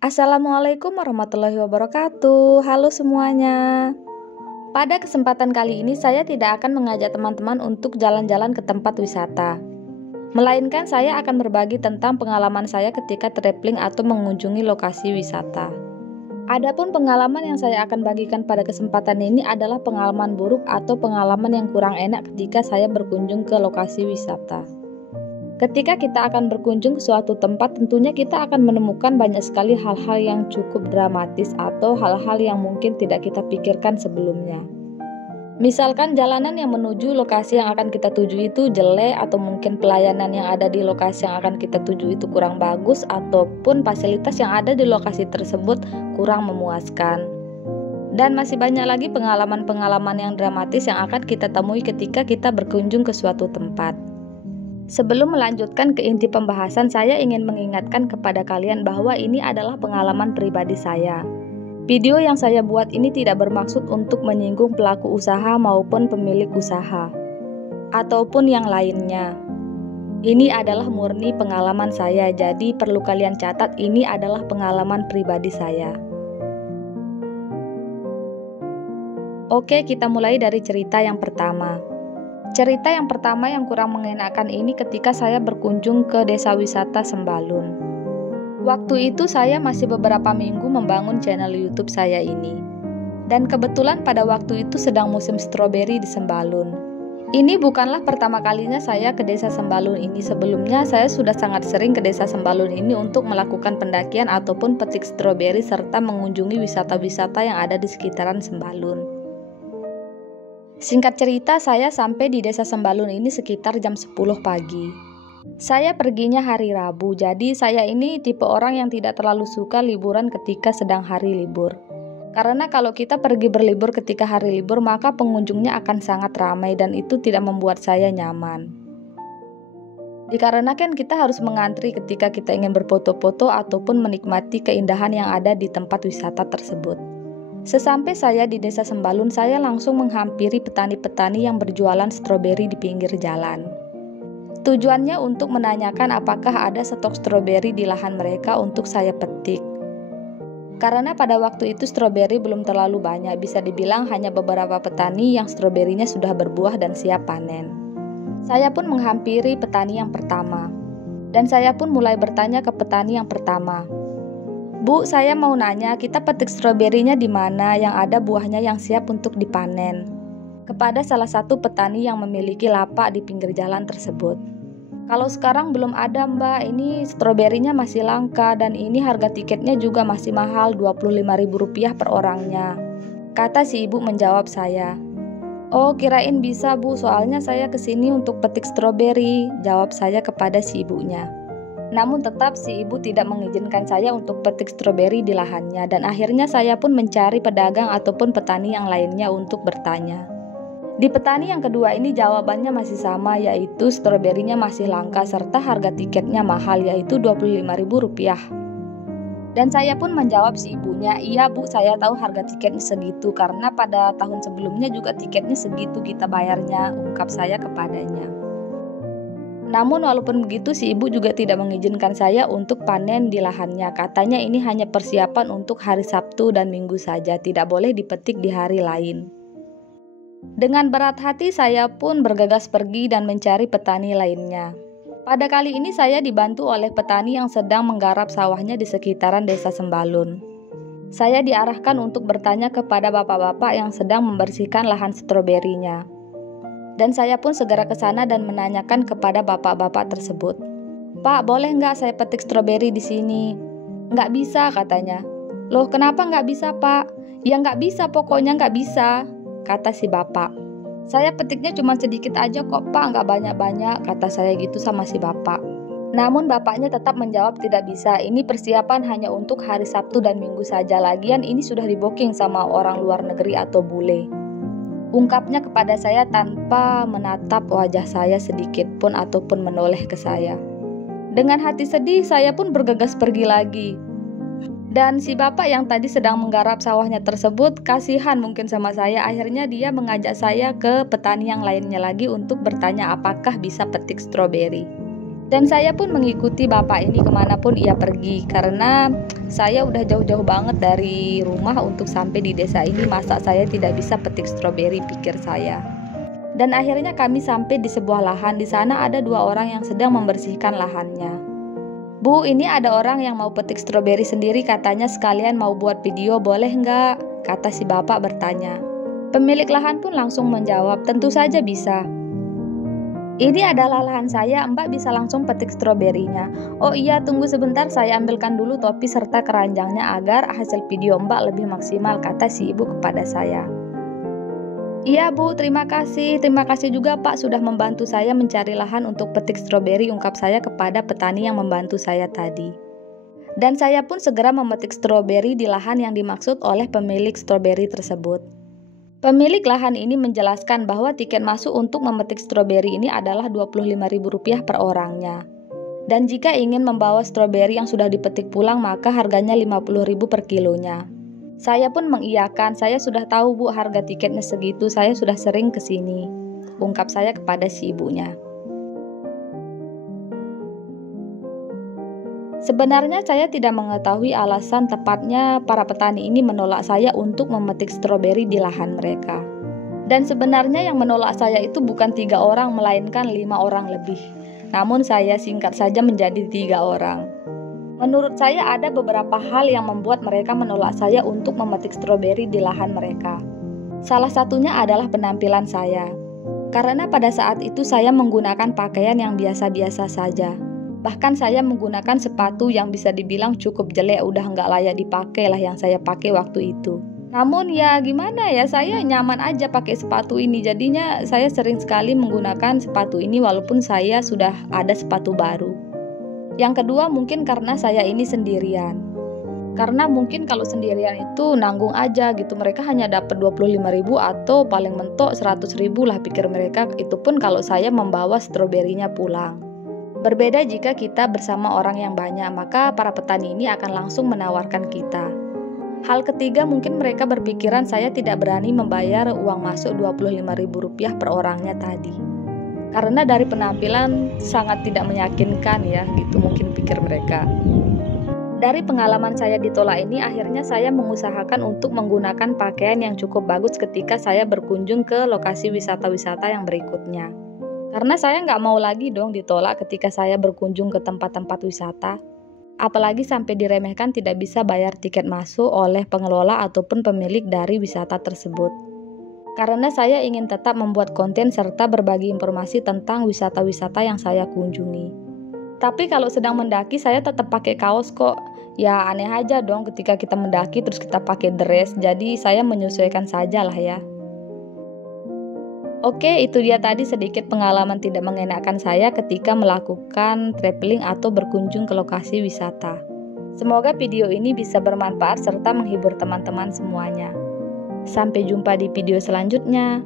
Assalamualaikum warahmatullahi wabarakatuh. Halo semuanya. Pada kesempatan kali ini saya tidak akan mengajak teman-teman untuk jalan-jalan ke tempat wisata. Melainkan saya akan berbagi tentang pengalaman saya ketika traveling atau mengunjungi lokasi wisata. Adapun pengalaman yang saya akan bagikan pada kesempatan ini adalah pengalaman buruk atau pengalaman yang kurang enak ketika saya berkunjung ke lokasi wisata. Ketika kita akan berkunjung ke suatu tempat, tentunya kita akan menemukan banyak sekali hal-hal yang cukup dramatis atau hal-hal yang mungkin tidak kita pikirkan sebelumnya. Misalkan jalanan yang menuju lokasi yang akan kita tuju itu jelek, atau mungkin pelayanan yang ada di lokasi yang akan kita tuju itu kurang bagus, ataupun fasilitas yang ada di lokasi tersebut kurang memuaskan. Dan masih banyak lagi pengalaman-pengalaman yang dramatis yang akan kita temui ketika kita berkunjung ke suatu tempat. Sebelum melanjutkan ke inti pembahasan, saya ingin mengingatkan kepada kalian bahwa ini adalah pengalaman pribadi saya. Video yang saya buat ini tidak bermaksud untuk menyinggung pelaku usaha maupun pemilik usaha, ataupun yang lainnya. Ini adalah murni pengalaman saya, jadi perlu kalian catat, ini adalah pengalaman pribadi saya. Oke, kita mulai dari cerita yang pertama. Cerita yang pertama yang kurang mengenakan ini ketika saya berkunjung ke desa wisata Sembalun. Waktu itu saya masih beberapa minggu membangun channel YouTube saya ini. Dan kebetulan pada waktu itu sedang musim stroberi di Sembalun. Ini bukanlah pertama kalinya saya ke desa Sembalun ini. Sebelumnya saya sudah sangat sering ke desa Sembalun ini untuk melakukan pendakian ataupun petik stroberi serta mengunjungi wisata-wisata yang ada di sekitaran Sembalun. Singkat cerita, saya sampai di desa Sembalun ini sekitar jam 10 pagi. Saya perginya hari Rabu, jadi saya ini tipe orang yang tidak terlalu suka liburan ketika sedang hari libur. Karena kalau kita pergi berlibur ketika hari libur, maka pengunjungnya akan sangat ramai dan itu tidak membuat saya nyaman. Dikarenakan kita harus mengantri ketika kita ingin berfoto-foto ataupun menikmati keindahan yang ada di tempat wisata tersebut. Sesampai saya di desa Sembalun, saya langsung menghampiri petani-petani yang berjualan stroberi di pinggir jalan. Tujuannya untuk menanyakan apakah ada stok stroberi di lahan mereka untuk saya petik. Karena pada waktu itu stroberi belum terlalu banyak, bisa dibilang hanya beberapa petani yang stroberinya sudah berbuah dan siap panen. Saya pun menghampiri petani yang pertama. Dan saya pun mulai bertanya ke petani yang pertama. Bu, saya mau nanya, kita petik stroberinya di mana yang ada buahnya yang siap untuk dipanen? Kepada salah satu petani yang memiliki lapak di pinggir jalan tersebut. Kalau sekarang belum ada mbak, ini stroberinya masih langka dan ini harga tiketnya juga masih mahal, Rp25.000 per orangnya. Kata si ibu menjawab saya. Oh, kirain bisa bu, soalnya saya kesini untuk petik stroberi, jawab saya kepada si ibunya. Namun tetap si ibu tidak mengizinkan saya untuk petik stroberi di lahannya dan akhirnya saya pun mencari pedagang ataupun petani yang lainnya untuk bertanya. Di petani yang kedua ini jawabannya masih sama, yaitu stroberinya masih langka serta harga tiketnya mahal, yaitu Rp25.000. Dan saya pun menjawab si ibunya, iya bu, saya tahu harga tiketnya segitu karena pada tahun sebelumnya juga tiketnya segitu kita bayarnya, ungkap saya kepadanya. Namun walaupun begitu si ibu juga tidak mengizinkan saya untuk panen di lahannya. Katanya ini hanya persiapan untuk hari Sabtu dan Minggu saja, tidak boleh dipetik di hari lain. Dengan berat hati saya pun bergegas pergi dan mencari petani lainnya. Pada kali ini saya dibantu oleh petani yang sedang menggarap sawahnya di sekitaran desa Sembalun. Saya diarahkan untuk bertanya kepada bapak-bapak yang sedang membersihkan lahan stroberinya. Dan saya pun segera ke sana dan menanyakan kepada bapak-bapak tersebut. Pak, boleh nggak saya petik stroberi di sini? Nggak bisa katanya. Loh, kenapa nggak bisa pak? Ya nggak bisa, pokoknya nggak bisa, kata si bapak. Saya petiknya cuma sedikit aja kok pak, nggak banyak-banyak, kata saya gitu sama si bapak. Namun bapaknya tetap menjawab tidak bisa, ini persiapan hanya untuk hari Sabtu dan Minggu saja, lagian ini sudah di-booking sama orang luar negeri atau bule. Ungkapnya kepada saya tanpa menatap wajah saya sedikit pun ataupun menoleh ke saya. Dengan hati sedih, saya pun bergegas pergi lagi. Dan si bapak yang tadi sedang menggarap sawahnya tersebut kasihan mungkin sama saya. Akhirnya dia mengajak saya ke petani yang lainnya lagi untuk bertanya apakah bisa petik stroberi. Dan saya pun mengikuti bapak ini kemanapun ia pergi, karena saya udah jauh-jauh banget dari rumah untuk sampai di desa ini. Masa saya tidak bisa petik stroberi, pikir saya. Dan akhirnya kami sampai di sebuah lahan. Di sana ada 2 orang yang sedang membersihkan lahannya. "Bu, ini ada orang yang mau petik stroberi sendiri, katanya sekalian mau buat video, boleh nggak?" kata si bapak bertanya. Pemilik lahan pun langsung menjawab, "Tentu saja bisa. Ini adalah lahan saya, Mbak bisa langsung petik stroberinya." "Oh iya, tunggu sebentar, saya ambilkan dulu topi serta keranjangnya agar hasil video Mbak lebih maksimal," kata si ibu kepada saya. "Iya Bu, terima kasih juga Pak sudah membantu saya mencari lahan untuk petik stroberi," ungkap saya kepada petani yang membantu saya tadi. Dan saya pun segera memetik stroberi di lahan yang dimaksud oleh pemilik stroberi tersebut. Pemilik lahan ini menjelaskan bahwa tiket masuk untuk memetik stroberi ini adalah Rp25.000 per orangnya. Dan jika ingin membawa stroberi yang sudah dipetik pulang, maka harganya Rp50.000 per kilonya. Saya pun mengiyakan, "Saya sudah tahu Bu harga tiketnya segitu, saya sudah sering ke sini," ungkap saya kepada si ibunya. Sebenarnya saya tidak mengetahui alasan tepatnya para petani ini menolak saya untuk memetik stroberi di lahan mereka. Dan sebenarnya yang menolak saya itu bukan 3 orang, melainkan 5 orang lebih. Namun saya singkat saja menjadi 3 orang. Menurut saya ada beberapa hal yang membuat mereka menolak saya untuk memetik stroberi di lahan mereka. Salah satunya adalah penampilan saya. Karena pada saat itu saya menggunakan pakaian yang biasa-biasa saja. Bahkan saya menggunakan sepatu yang bisa dibilang cukup jelek, udah nggak layak dipakai lah yang saya pakai waktu itu. Namun ya gimana ya, saya nyaman aja pakai sepatu ini, jadinya saya sering sekali menggunakan sepatu ini walaupun saya sudah ada sepatu baru. Yang kedua mungkin karena saya ini sendirian. Karena mungkin kalau sendirian itu nanggung aja gitu, mereka hanya dapat 25.000 atau paling mentok 100.000 lah pikir mereka, itu pun kalau saya membawa stroberinya pulang. Berbeda jika kita bersama orang yang banyak, maka para petani ini akan langsung menawarkan kita. Hal ketiga, mungkin mereka berpikiran saya tidak berani membayar uang masuk Rp25.000 per orangnya tadi. Karena dari penampilan sangat tidak meyakinkan ya, gitu mungkin pikir mereka. Dari pengalaman saya ditolak ini, akhirnya saya mengusahakan untuk menggunakan pakaian yang cukup bagus ketika saya berkunjung ke lokasi wisata-wisata yang berikutnya. Karena saya nggak mau lagi dong ditolak ketika saya berkunjung ke tempat-tempat wisata. Apalagi sampai diremehkan tidak bisa bayar tiket masuk oleh pengelola ataupun pemilik dari wisata tersebut. Karena saya ingin tetap membuat konten serta berbagi informasi tentang wisata-wisata yang saya kunjungi. Tapi kalau sedang mendaki saya tetap pakai kaos kok. Ya aneh aja dong ketika kita mendaki terus kita pakai dress, jadi saya menyesuaikan saja lah ya. Oke, itu dia tadi sedikit pengalaman tidak mengenakan saya ketika melakukan traveling atau berkunjung ke lokasi wisata. Semoga video ini bisa bermanfaat serta menghibur teman-teman semuanya. Sampai jumpa di video selanjutnya.